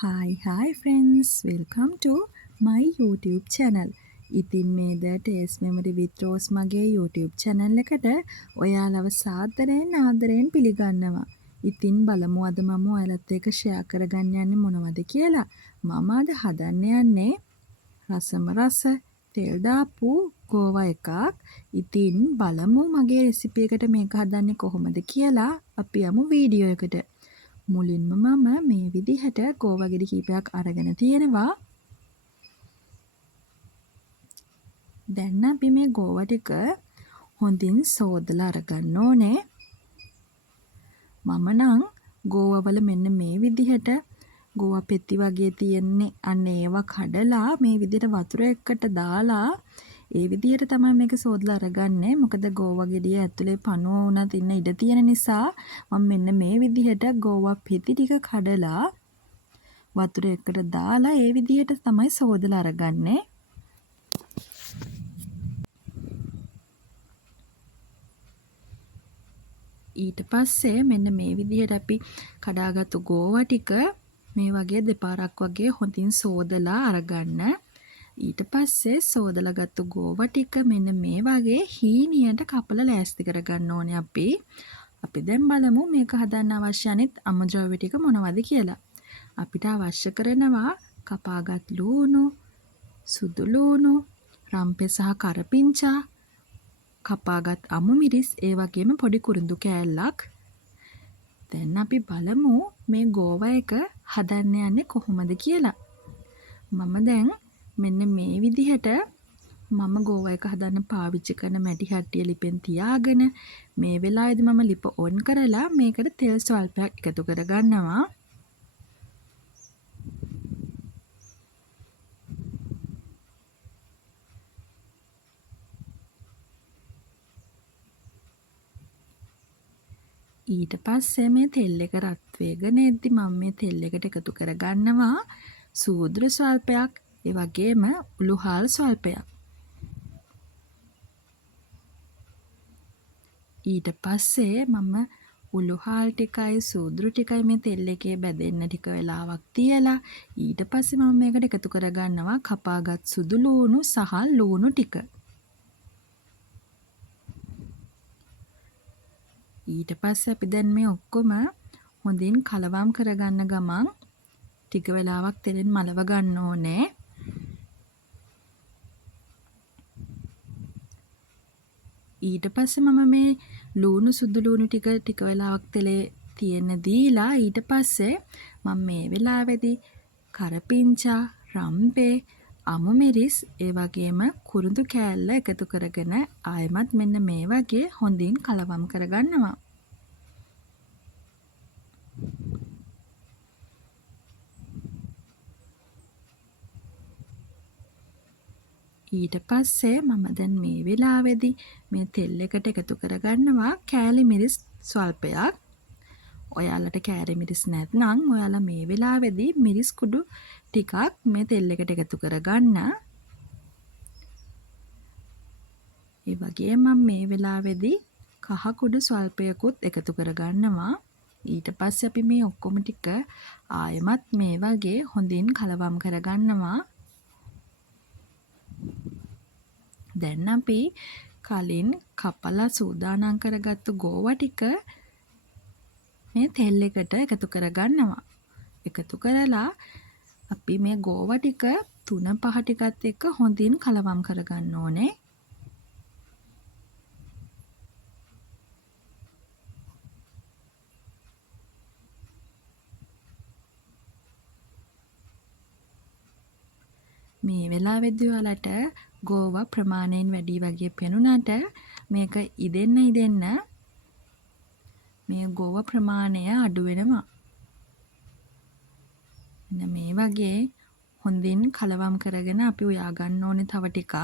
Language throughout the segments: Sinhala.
Hi friends, welcome to my YouTube channel. ඉතින් මේ ද Taste Memory with Rose මගේ YouTube channel එකට ඔයාලව සාදරයෙන් ආදරයෙන් පිළිගන්නවා. ඉතින් බලමු අද මම ඔයාලත් එක්ක share කරගන්න යන්නේ මොනවද කියලා. මම අද හදන්න යන්නේ රසම රස තෙල් දාපු ගෝවා එකක්. ඉතින් බලමු මගේ රෙසිපි එකට මේක හදන්නේ කොහොමද කියලා. අපි යමු වීඩියෝ එකට. මුලින්ම මම මේ විදිහට ගෝවා ගෙඩි කීපයක් අරගෙන තියෙනවා. දැන් අපි මේ ගෝවා ටික හොඳින් සෝදලා අරගන්න ඕනේ. මම නම් ගෝවා වල මෙන්න මේ විදිහට ගෝවා පෙති වගේ තියෙන්නේ අන්න ඒවා කඩලා මේ විදිහට වතුර එක්කට දාලා ඒ විදිහට තමයි මේක සෝදලා අරගන්නේ. මොකද ගෝවා ගෙඩිය ඇතුලේ පණුව වුණත් ඉන්න ඉඩ තියෙන නිසා මම මෙන්න මේ විදිහට ගෝවා පෙති ටික කඩලා වතුර එකට දාලා ඒ විදිහට තමයි සෝදලා අරගන්නේ. ඊට පස්සේ මෙන්න මේ විදිහට අපි කඩාගත්තු ගෝවා ටික මේ වගේ දෙපාරක් වගේ හොඳින් සෝදලා අරගන්න. ඊට පස්සේ සෝදලා ගත්තු ගෝවා ටික මෙන්න මේ වගේ හීනියට කපලා ලෑස්ති කරගන්න ඕනේ අපි. අපි දැන් බලමු මේක හදන්න අවශ්‍ය අනිත් අමුද්‍රව්‍ය ටික මොනවද කියලා. අපිට අවශ්‍ය කරනවා කපාගත් ලූණු, සුදු ලූණු, රම්පෙ සහ කරපිංචා, කපාගත් අමු මිරිස්, ඒ වගේම පොඩි කුරුඳු කෑල්ලක්. දැන් අපි බලමු මේ ගෝවා එක හදන්න යන්නේ කොහොමද කියලා. මම දැන් මෙන්න මේ විදිහට මම ගෝවා එක හදන්න පාවිච්චි කරන මැටි හට්ටිය ලිපෙන් තියාගෙන මේ වෙලාවේදී මම ලිප ඔන් කරලා මේකට තෙල් ස්වල්පයක් එකතු කරගන්නවා. ඊට පස්සේ මේ තෙල් එක රත් වෙගෙන එද්දි මම මේ තෙල් එකට එකතු කරගන්නවා සූදුරු ස්වල්පයක්, ඒ වගේම උළුහාල් ස්වල්පයක්. ඊට පස්සේ මම උළුහාල් ටිකයි සූදුරු ටිකයි මේ තෙල් එකේ බැදෙන්න ටික වෙලාවක් තියලා ඊට පස්සේ මම මේකට එකතු කරගන්නවා කපාගත් සුදු ලූණු සහ ලූණු ටික. ඊට පස්සේ අපි දැන් මේ ඔක්කොම හොඳින් කලවම් කරගන්න ගමන් ටික වෙලාවක් තෙලෙන් මලව ගන්න ඕනේ. ඊට පස්සේ මම මේ ලූණු සුදු ලූණු ටික වෙලාවක් තෙලේ තියෙන්න දීලා ඊට පස්සේ මම මේ වෙලාවේදී කරපිංචා, රම්පේ, අමු මිරිස්, ඒ වගේම කුරුඳු කෑල්ල එකතු කරගෙන ආයෙමත් මෙන්න මේ වගේ හොඳින් කලවම් කරගන්නවා. ඊට පස්සේ මම දැන් මේ වෙලාවේදී මේ තෙල් එකට එකතු කරගන්නවා කෑලි මිරිස් ස්වල්පයක්. ඔයාලට කෑලි මිරිස් නැත්නම් ඔයාලා මේ වෙලාවේදී මිරිස් කුඩු ටිකක් මේ තෙල් එකට එකතු කරගන්න. ඒ වගේම මම මේ වෙලාවේදී කහ කුඩු ස්වල්පයකුත් එකතු කරගන්නවා. ඊට පස්සේ අපි මේ ඔක්කොම ටික ආයෙමත් මේ වගේ හොඳින් කලවම් කරගන්නවා. දැන් අපි කලින් කපලා සූදානම් කරගත්තු ගෝවා ටික මේ තෙල් එකට එකතු කරගන්නවා. එකතු කරලා අපි මේ ගෝවා ටික 3-5 ටිකත් එක්ක හොඳින් කලවම් කරගන්න ඕනේ. මේ වෙලාවෙදී ඔයාලට ගෝවා ප්‍රමාණයෙන් වැඩි වගේ පෙනුනට මේක ඉදෙන්න මේ ගෝවා ප්‍රමාණය අඩු වෙනවා. මෙන්න මේ වගේ හොඳින් කලවම් කරගෙන අපි උයා ගන්න ඕනේ තව ටිකක්.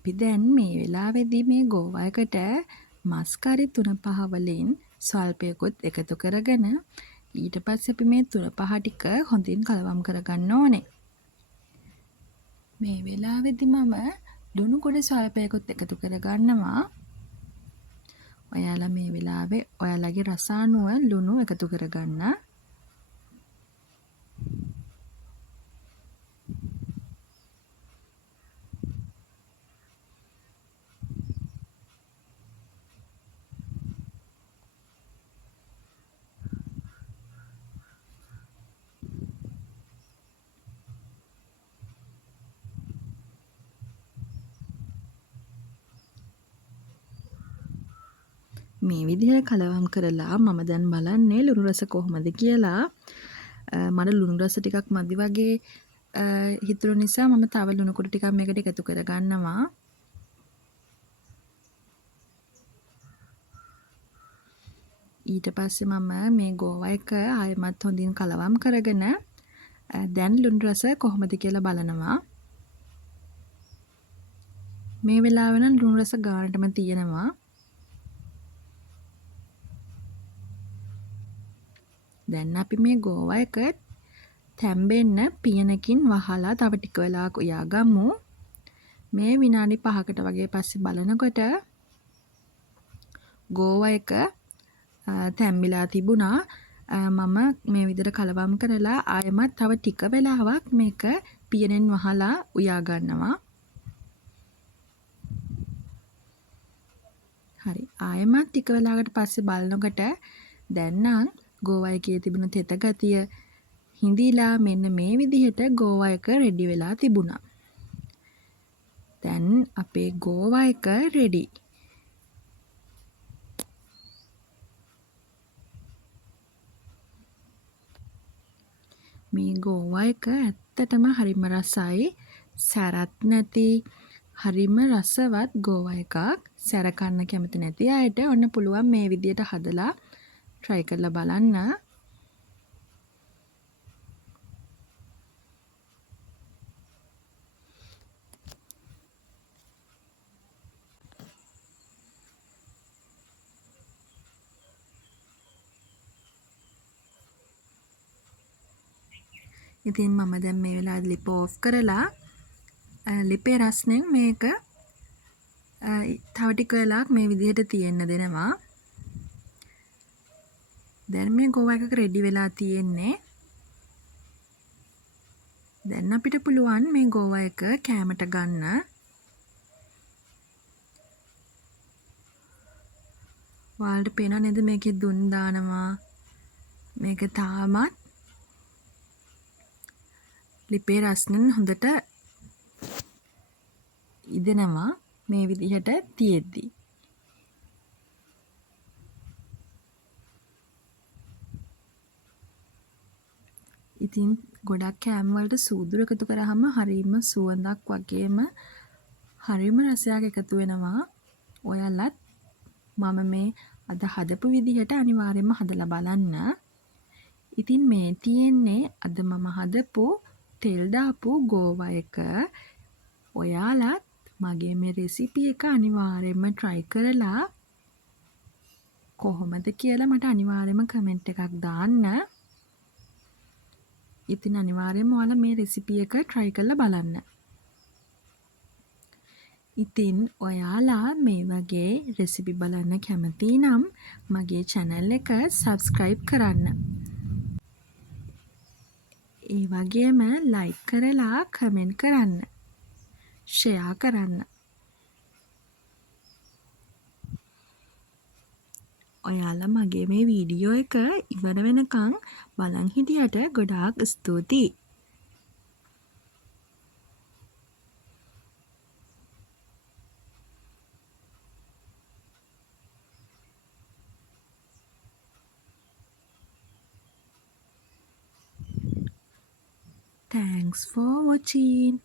අපි දැන් මේ වෙලාවේදී මේ ගෝවායකට මස් කරි 3-5 වලින් ස්වල්පයකුත් එකතු කරගෙන ඊට පස්සේ අපි මේ 3-5 ටික හොඳින් කලවම් කරගන්න ඕනේ. මේ වෙලාවේදී මම ලුණු කුඩ ස්වල්පයකුත් එකතු කරගන්නවා. ඔයාලා මේ වෙලාවේ ඔයාලගේ රස අනුව ලුණු එකතු කරගන්න. මේ විදිහට කලවම් කරලා මම දැන් බලන්නේ ලුණු රස කොහොමද කියලා. මට ලුණු රස ටිකක් මදි වගේ හිතුණු නිසා මම තව ලුණු කුඩු ටිකක් මේකට එකතු කරගන්නවා. ඊට පස්සේ මම මේ ගෝවා එක ආයෙමත් හොඳින් කලවම් කරගෙන දැන් ලුණු රස කොහොමද කියලා බලනවා. මේ වෙලාව නම් ලුණු රස ගානටම තියෙනවා. දැන් අපි මේ ගෝවා එක තැම්බෙන්න පියනකින් වහලා තව ටික වෙලාවක් උයා ගමු. මේ විනාඩි 5කට වගේ පස්සේ බලනකොට ගෝවා එක තැම්බිලා තිබුණා. මම මේ විදිහට කලවම් කරලා ආයෙමත් තව ටික වෙලාවක් මේක පියනෙන් වහලා උයා ගන්නවා. හරි. ආයෙමත් ටික වෙලාවකට පස්සේ බලනකොට දැන් නම් ගෝවා එකේ තිබුණ තෙත ගතිය හිඳිලා මෙන්න මේ විදිහට ගෝවා එක රෙඩි වෙලා තිබුණා. දැන් අපේ ගෝවා එක රෙඩි. මේ ගෝවා එක ඇත්තටම හරිම රසයි. සැරත් නැති හරිම රසවත් ගෝවා එකක්. සැර කන්න කැමති නැති අයට ඔන්න පුළුවන් මේ විදිහට හදලා try කරලා බලන්න. ඉතින් මම දැන් මේ වෙලාවේ ලිප ඕෆ් කරලා ලිපේ රස්නෙන් මේක තව ටික වෙලාවක් මේ විදිහට තියෙන්න දෙනවා. දැන් මේ ගෝවා එකක රෙඩි වෙලා තියෙන්නේ. දැන් අපිට පුළුවන් මේ ගෝවා එක කෑමට ගන්න. ඔයාලට පේනව නේද මේකේ දුම් දානවා. මේක තාමත් ලිපේ රස්නෙන් හොඳට ඉදෙනවා මේ විදිහට තියෙද්දි. ඉතින් ගොඩක් කෑම වලට සූදුරු එකතු කරාම හරිම සුවඳක් වගේම හරිම රසයක් එකතු වෙනවා. ඔයාලත් මම මේ අද හදපු විදිහට අනිවාර්යයෙන්ම හදලා බලන්න. ඉතින් මේ තියෙන්නේ අද මම හදපු තෙල් දාපු ගෝවා එක. ඔයාලත් මගේ මේ රෙසිපි එක අනිවාර්යයෙන්ම try කරලා කොහොමද කියලා මට අනිවාර්යයෙන්ම කමෙන්ට් එකක් දාන්න. ඉතින් අනිවාර්යයෙන්ම ඔයාලා මේ රෙසිපි එක try කරලා බලන්න. ඉතින් ඔයාලා මේ වගේ රෙසිපි බලන්න කැමති නම් මගේ channel එක subscribe කරන්න. ඒ වගේම like කරලා comment කරන්න. share කරන්න. ඔයාලා මගේ මේ වීඩියෝ එක ඉවර වෙනකන් බලන් හිටියට ගොඩාක් ස්තුතියි. Thanks for watching.